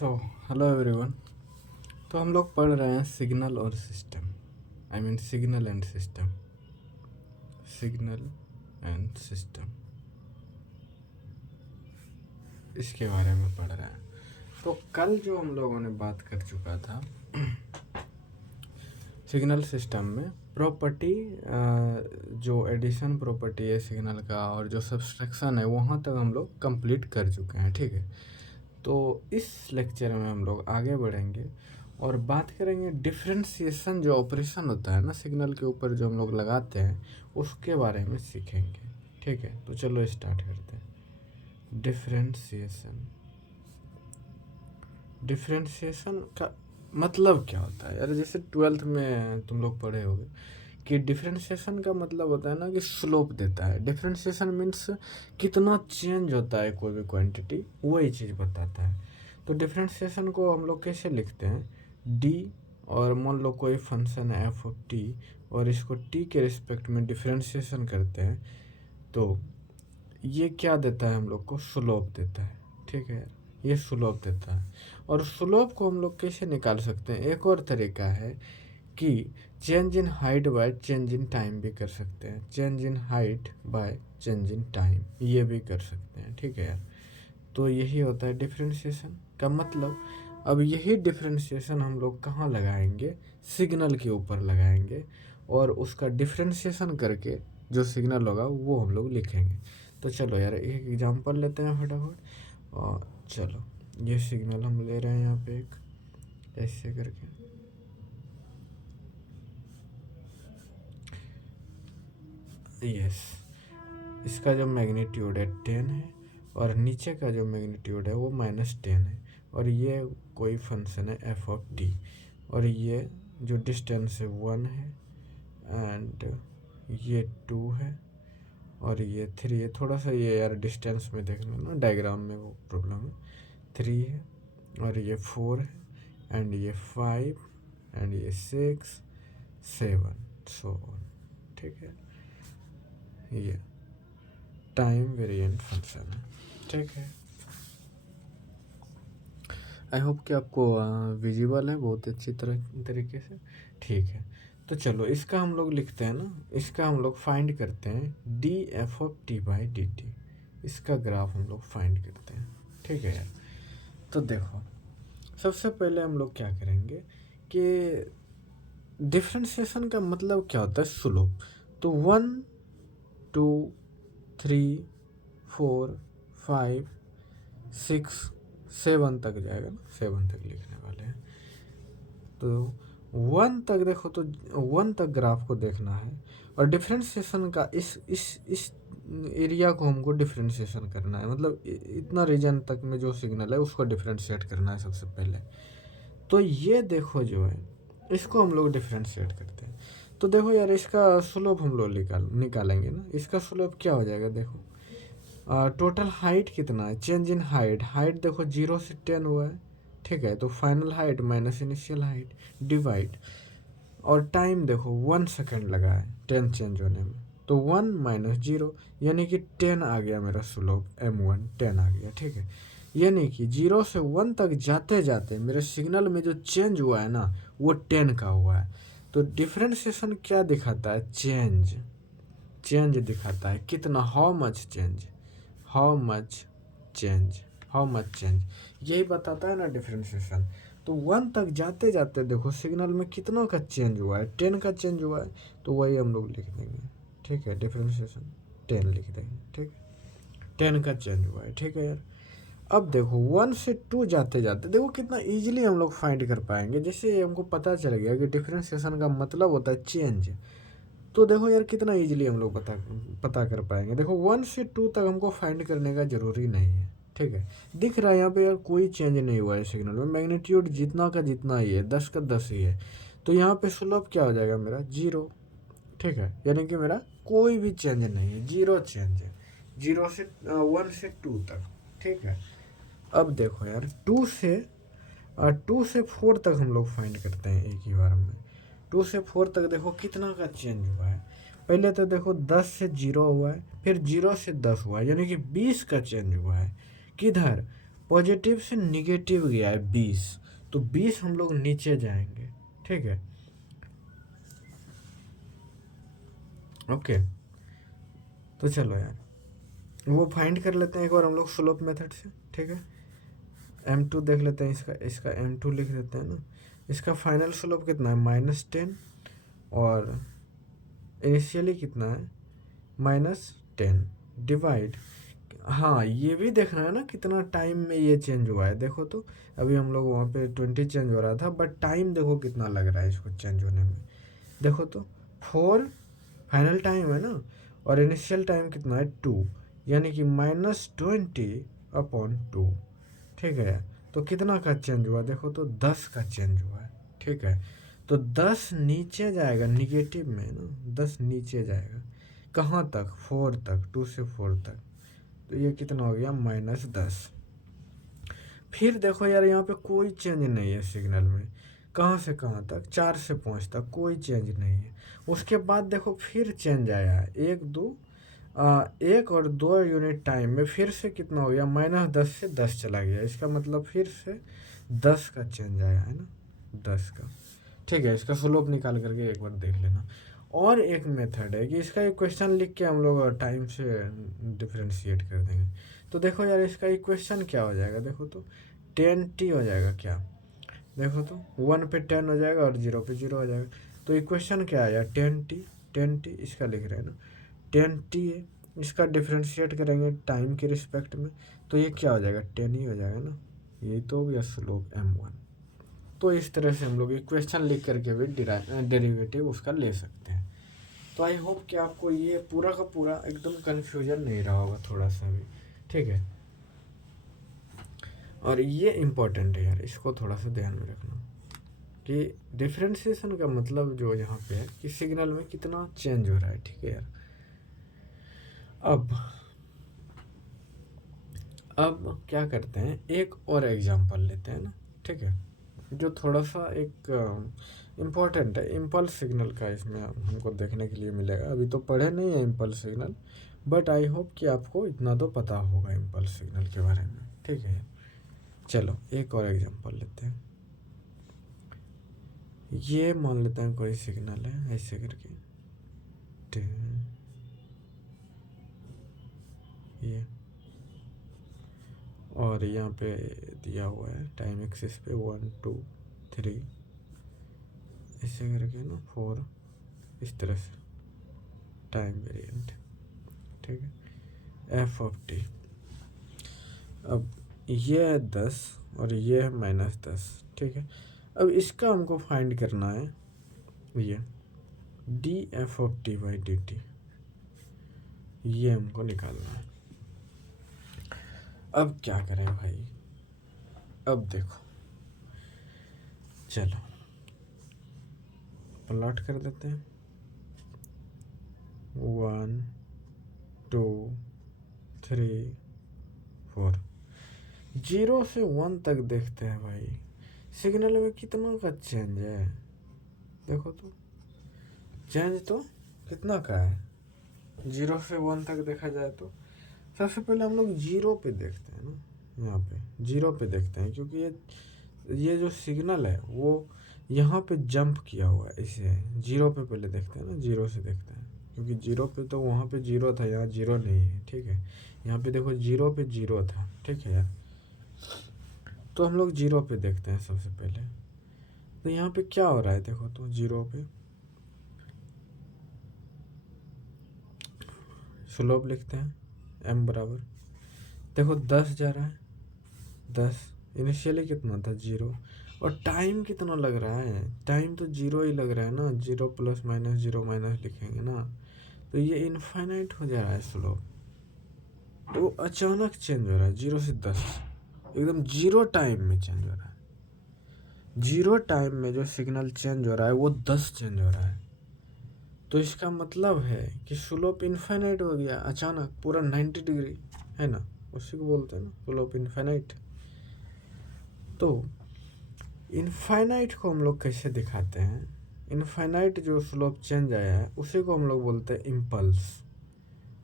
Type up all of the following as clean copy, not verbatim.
So hello everyone. तो हम लोग पढ़ रहे हैं सिग्नल और system. I mean signal and system. Signal and system इसके बारे में पढ़ रहे हैं। तो कल जो हम लोगों ने बात कर चुका था सिग्नल सिस्टम में प्रॉपर्टी, जो एडिशन प्रॉपर्टी है सिग्नल का और जो सब्सट्रैक्शन है वहाँ तक हम लोग कंप्लीट कर चुके हैं। ठीक है, तो इस लेक्चर में हम लोग आगे बढ़ेंगे और बात करेंगे डिफरेंशिएशन जो ऑपरेशन होता है ना सिग्नल के ऊपर जो हम लोग लगाते हैं उसके बारे में सीखेंगे। ठीक है, तो चलो स्टार्ट करते हैं। डिफरेंशिएशन डिफरेंशिएशन का मतलब क्या होता है यार? जैसे 12th में तुम लोग पढ़े होगे कि डिफरेंशिएशन का मतलब होता है ना कि स्लोप देता है। डिफरेंशिएशन मीन्स कितना चेंज होता है कोई भी क्वांटिटी, वही चीज़ बताता है। तो डिफरेंशिएशन को हम लोग कैसे लिखते हैं? डी, और मान लो कोई फंक्शन है एफ ऑफ टी और इसको टी के रिस्पेक्ट में डिफरेंशिएशन करते हैं तो ये क्या देता है हम लोग को? स्लोप देता है। ठीक है, ये स्लोप देता है। और स्लोप को हम लोग कैसे निकाल सकते हैं? एक और तरीका है कि change in height by change in time भी कर सकते हैं। Change in height by change in time ये भी कर सकते हैं। ठीक है यार, तो यही होता है डिफरेंशिएशन का मतलब। अब यही डिफरेंशिएशन हम लोग कहाँ लगाएंगे? सिग्नल के ऊपर लगाएंगे और उसका डिफरेंशिएशन करके जो सिग्नल होगा वो हम लोग लिखेंगे। तो चलो यार एक एग्जांपल लेते हैं फटाफट। और चलो ये सिग्नल हम ले रहे हैं यहाँ पे एक ऐसे करके। यस, इसका जो मैग्नीट्यूड है 10 है और नीचे का जो मैग्नीट्यूड है वो -10 है। और ये कोई फंक्शन है एफ ऑफ टी और ये जो डिस्टेंस है 1 है एंड ये 2 है और ये 3 है। थोड़ा सा ये यार डिस्टेंस में देख लेना, डायग्राम में वो प्रॉब्लम है। 3 है और ये 4 है एंड ये 5 एंड ये 6 7 सो ऑन। ठीक है, ये टाइम वेरिएंट फंक्शन है। ठीक है, आई होप कि आपको विजिबल है बहुत अच्छी तरीके से। ठीक है, तो चलो इसका हम लोग लिखते हैं ना, इसका हम लोग फाइंड करते हैं D F of T by D T. इसका ग्राफ हम लोग फाइंड करते हैं। ठीक है यार, तो देखो सबसे पहले हम लोग क्या करेंगे कि डिफरेंशिएशन का मतलब क्या होता है? स्लोप। तो 1 2 3 4 5 6 7 तक जाएगा ना, 7 तक लिखने वाले हैं। तो 1 तक देखो, तो 1 तक ग्राफ को देखना है और डिफरेंशिएशन का इस एरिया को हमको डिफरेंशिएशन करना है। मतलब इतना रीजन तक में जो सिग्नल है उसको डिफरेंशिएट करना है सबसे पहले। तो ये देखो जो है इसको हम लोग डिफरेंशिएट करते हैं। तो देखो यार इसका स्लोप हम लोग निकालेंगे ना। इसका स्लोप क्या हो जाएगा? देखो टोटल हाइट कितना है? चेंज इन हाइट, हाइट देखो 0 से 10 हुआ है। ठीक है, तो final height minus initial height divide, और टाइम देखो 1 सेकेंड लगा है 10 चेंज होने में, तो 1 माइनस 0 यानी कि 10 आ गया मेरा स्लोप। M1 10 आ गया। ठीक है, यानी कि 0 से 1 तक जाते जाते मेरे सिग्नल में जो चेंज हुआ है ना वो 10 का हुआ है। तो डिफरेंशिएशन क्या दिखाता है? चेंज। चेंज दिखाता है कितना, how much change, how much change, how much change, यही बताता है ना डिफरेंशिएशन। तो 1 तक जाते जाते देखो सिग्नल में कितना का चेंज हुआ है? 10 का चेंज हुआ है, तो वही हम लोग लिख देंगे। ठीक है, डिफरेंशिएशन 10 लिख देंगे। ठीक है, 10 का चेंज हुआ है। ठीक है यार, अब देखो 1 से 2 जाते जाते देखो कितना इजीली हम लोग फाइंड कर पाएंगे। जैसे हमको पता चल गया कि डिफरेंशिएशन का मतलब होता है चेंज, तो देखो यार कितना इजीली हम लोग पता कर पाएंगे। देखो 1 से 2 तक हमको फाइंड करने का ज़रूरी नहीं है। ठीक है, दिख रहा है यहाँ पे यार कोई चेंज नहीं हुआ है सिग्नल में, मैग्नीट्यूड जितना का जितना ही है, 10 का 10 ही है। तो यहाँ पे स्लोप क्या हो जाएगा मेरा? 0। ठीक है, यानी कि मेरा कोई भी चेंज नहीं है, 0 चेंज है 0 से 1 से 2 तक। ठीक है, अब देखो यार 2 से 4 तक हम लोग फाइंड करते हैं एक ही बार में। 2 से 4 तक देखो कितना का चेंज हुआ है। पहले तो देखो 10 से 0 हुआ है, फिर 0 से 10 हुआ है, यानी कि 20 का चेंज हुआ है। किधर? पॉजिटिव से निगेटिव गया है 20, तो 20 हम लोग नीचे जाएंगे, ठीक है। ओके, तो चलो यार वो फाइंड कर लेते हैं एक बार हम लोग स्लोप मेथड से, ठीक है। m2 देख लेते हैं, इसका m2 लिख देते हैं ना। इसका फाइनल स्लोप कितना है -10, और इनिशियली कितना है -10 डिवाइड। हाँ, ये भी देखना है ना कितना टाइम में ये चेंज हुआ है। देखो तो अभी हम लोग वहाँ पे 20 चेंज हो रहा था, बट टाइम देखो कितना लग रहा है इसको चेंज होने में। देखो तो 4 फाइनल टाइम है ना, और इनिशियल टाइम कितना है 2, यानी कि -20/2, ठीक है। तो कितना का चेंज हुआ देखो तो 10 का चेंज हुआ है, ठीक है। तो 10 नीचे जाएगा निगेटिव में ना, 10 नीचे जाएगा कहाँ तक, 4 तक, 2 से 4 तक। तो ये कितना हो गया -10। फिर देखो यार यहाँ पे कोई चेंज नहीं है सिग्नल में, कहाँ से कहाँ तक, 4 से 5 तक कोई चेंज नहीं है। उसके बाद देखो फिर चेंज आया है, 1 और 2 यूनिट टाइम में फिर से कितना हो गया -10 से 10 चला गया। इसका मतलब फिर से 10 का चेंज आया है ना, 10 का, ठीक है। इसका स्लोप निकाल करके एक बार देख लेना। और एक मेथड है कि इसका एक क्वेश्चन लिख के हम लोग टाइम से डिफ्रेंशिएट कर देंगे। तो देखो यार इसका इक्वेशन क्या हो जाएगा, देखो तो 10t हो जाएगा क्या, देखो तो 1 पे 10 हो जाएगा और 0 पे 0 हो जाएगा। तो इक्वेशन क्या आया 10t इसका लिख रहे हैं ना, 10t है, इसका डिफ्रेंशिएट करेंगे टाइम के रिस्पेक्ट में, तो ये क्या हो जाएगा 10 ही हो जाएगा ना, यही तो हो गया स्लोप m1। तो इस तरह से हम लोग इक्वेशन लिख करके भी डेरिवेटिव उसका ले सकते हैं। तो आई होप कि आपको ये पूरा का पूरा एकदम कन्फ्यूजन नहीं रहा होगा थोड़ा सा भी, ठीक है। और ये इम्पोर्टेंट है यार, इसको थोड़ा सा ध्यान में रखना कि डिफ्रेंशिएशन का मतलब जो यहाँ पे है कि सिग्नल में कितना चेंज हो रहा है, ठीक है यार। अब क्या करते हैं, एक और एग्जांपल लेते हैं ना, ठीक है, जो थोड़ा सा एक इम्पॉर्टेंट है। इम्पल्स सिग्नल का इसमें हमको देखने के लिए मिलेगा। अभी तो पढ़े नहीं है impulse signal, but I hope कि आपको इतना तो पता होगा इम्पल्स सिग्नल के बारे में, ठीक है। चलो एक और एग्जांपल लेते हैं। ये मान लेते हैं कोई सिग्नल है ऐसे करके, ये, और यहाँ पे दिया हुआ है टाइम एक्सिस पे 1 2 3 ऐसे करके ना 4, इस तरह से टाइम वेरिएंट, ठीक है, f(t). अब ये है 10 और ये है -10, ठीक है। अब इसका हमको फाइंड करना है, ये df(t/dt), ये हमको निकालना है। अब क्या करें भाई, अब देखो चलो प्लॉट कर देते हैं, 1 2 3 4, 0 से 1 तक देखते हैं भाई सिग्नल में कितना का चेंज है। देखो तो चेंज तो कितना का है, 0 से 1 तक देखा जाए तो सबसे पहले हम लोग 0 पे देखते हैं ना, यहाँ पे 0 पे देखते हैं, क्योंकि ये जो सिग्नल है वो यहाँ पे जंप किया हुआ है, इसे 0 पे पहले देखते हैं ना, 0 से देखते हैं, क्योंकि 0 पे तो वहाँ पे 0 था, यहाँ 0 नहीं है, ठीक है। यहाँ पे देखो 0 पे 0 था, ठीक है यार। तो हम लोग 0 पे देखते हैं सबसे पहले। तो यहाँ पे क्या हो रहा है देखो तो 0 पे स्लोप लिखते हैं m बराबर, देखो 10 जा रहा है, 10 इनिशियली कितना था 0, और टाइम कितना लग रहा है, टाइम तो 0 ही लग रहा है ना, 0 + -0 माइनस लिखेंगे ना, तो ये इनफाइनाइट हो जा रहा है स्लोप। तो अचानक चेंज हो रहा है 0 से 10, एकदम 0 टाइम में चेंज हो रहा है। 0 टाइम में जो सिग्नल चेंज हो रहा है वो 10 चेंज हो रहा है। तो इसका मतलब है कि स्लोप इनफाइनाइट हो गया अचानक, पूरा 90 डिग्री, है ना, उसी को बोलते हैं ना स्लोप इनफाइनाइट। तो इनफाइनाइट को हम लोग कैसे दिखाते हैं, इनफाइनाइट जो स्लोप चेंज आया है उसी को हम लोग बोलते हैं इम्पल्स।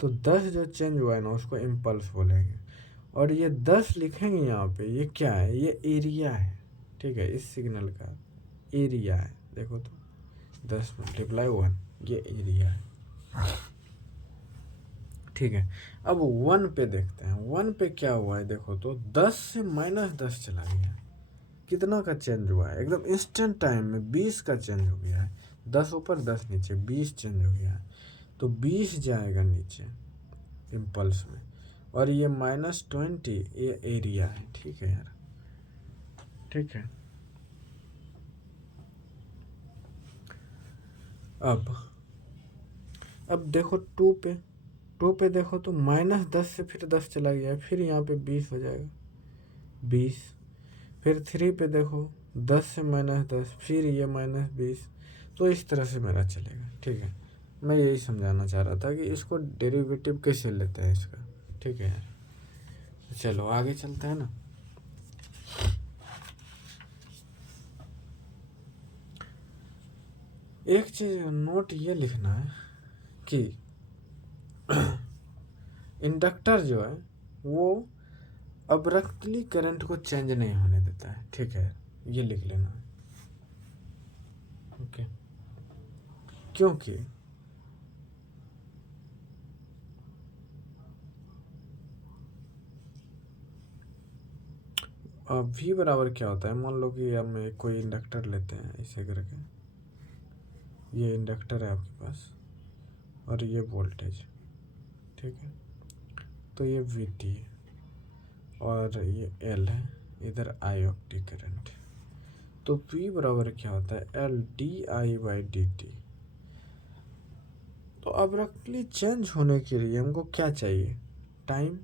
तो 10 जो चेंज हुआ है ना उसको इम्पल्स बोलेंगे, और ये 10 लिखेंगे यहाँ पे, ये क्या है, ये एरिया है, ठीक है, इस सिग्नल का एरिया है। देखो तो 10 मल्टीप्लाई 1, ये एरिया है, ठीक है। अब 1 पे देखते हैं, 1 पे क्या हुआ है, देखो तो 10 से -10 चला गया, कितना का चेंज हुआ है, एकदम इंस्टेंट टाइम में 20 का चेंज हो गया है। 10 ऊपर 10 नीचे, 20 चेंज हो गया है, तो 20 जाएगा नीचे इम्पल्स में, और ये -20 ये एरिया है, ठीक है यार, ठीक है। अब देखो 2 पे देखो तो -10 से फिर 10 चला गया है, फिर यहाँ पे 20 हो जाएगा, 20। फिर 3 पे देखो 10 से -10, फिर ये -20, तो इस तरह से मेरा चलेगा, ठीक है। मैं यही समझाना चाह रहा था कि इसको डेरिवेटिव कैसे लेते हैं इसका, ठीक है यार। तो चलो आगे चलते हैं ना। एक चीज़ नोट ये लिखना है कि इंडक्टर जो है वो अब्रप्टली करंट को चेंज नहीं होने देता है, ठीक है, ये लिख लेना है, ओके। क्योंकि V बराबर क्या होता है, मान लो कि हम कोई इंडक्टर लेते हैं ऐसे करके, ये इंडक्टर है आपके पास और ये वोल्टेज, ठीक है, तो ये VT है और ये L है, इधर I ऑफ टी करंट। तो V बराबर क्या होता है, L di/dt। तो अब्रप्टली चेंज होने के लिए हमको क्या चाहिए, टाइम,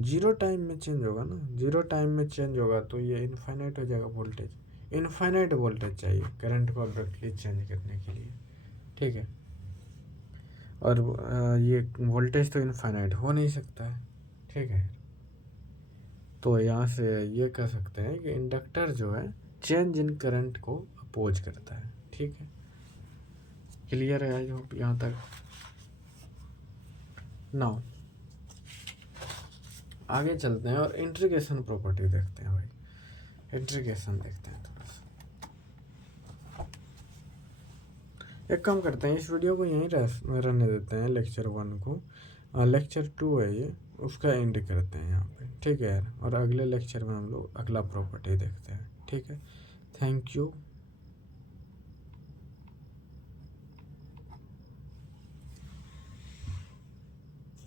0 टाइम में चेंज होगा ना, 0 टाइम में चेंज होगा तो ये इनफाइनाइट हो जाएगा वोल्टेज, इनफाइनाइट वोल्टेज चाहिए करंट को अब्रप्टली चेंज करने के लिए, ठीक है। और ये वोल्टेज तो इनफाइनाइट हो नहीं सकता है, ठीक है। तो यहाँ से ये कह सकते हैं कि इंडक्टर जो है चेंज इन करंट को अपोज करता है, ठीक है। क्लियर है आई होप यहाँ तक। नाउ आगे चलते हैं और इंटीग्रेशन प्रॉपर्टी देखते हैं भाई, इंटीग्रेशन देखते हैं थोड़ा सा। एक काम करते हैं, इस वीडियो को यहीं रहने देते हैं, लेक्चर 1 को, लेक्चर 2 है ये, उसका एंड करते हैं यहाँ पे, ठीक है यार। और अगले लेक्चर में हम लोग अगला प्रॉपर्टी देखते हैं, ठीक है। Thank you.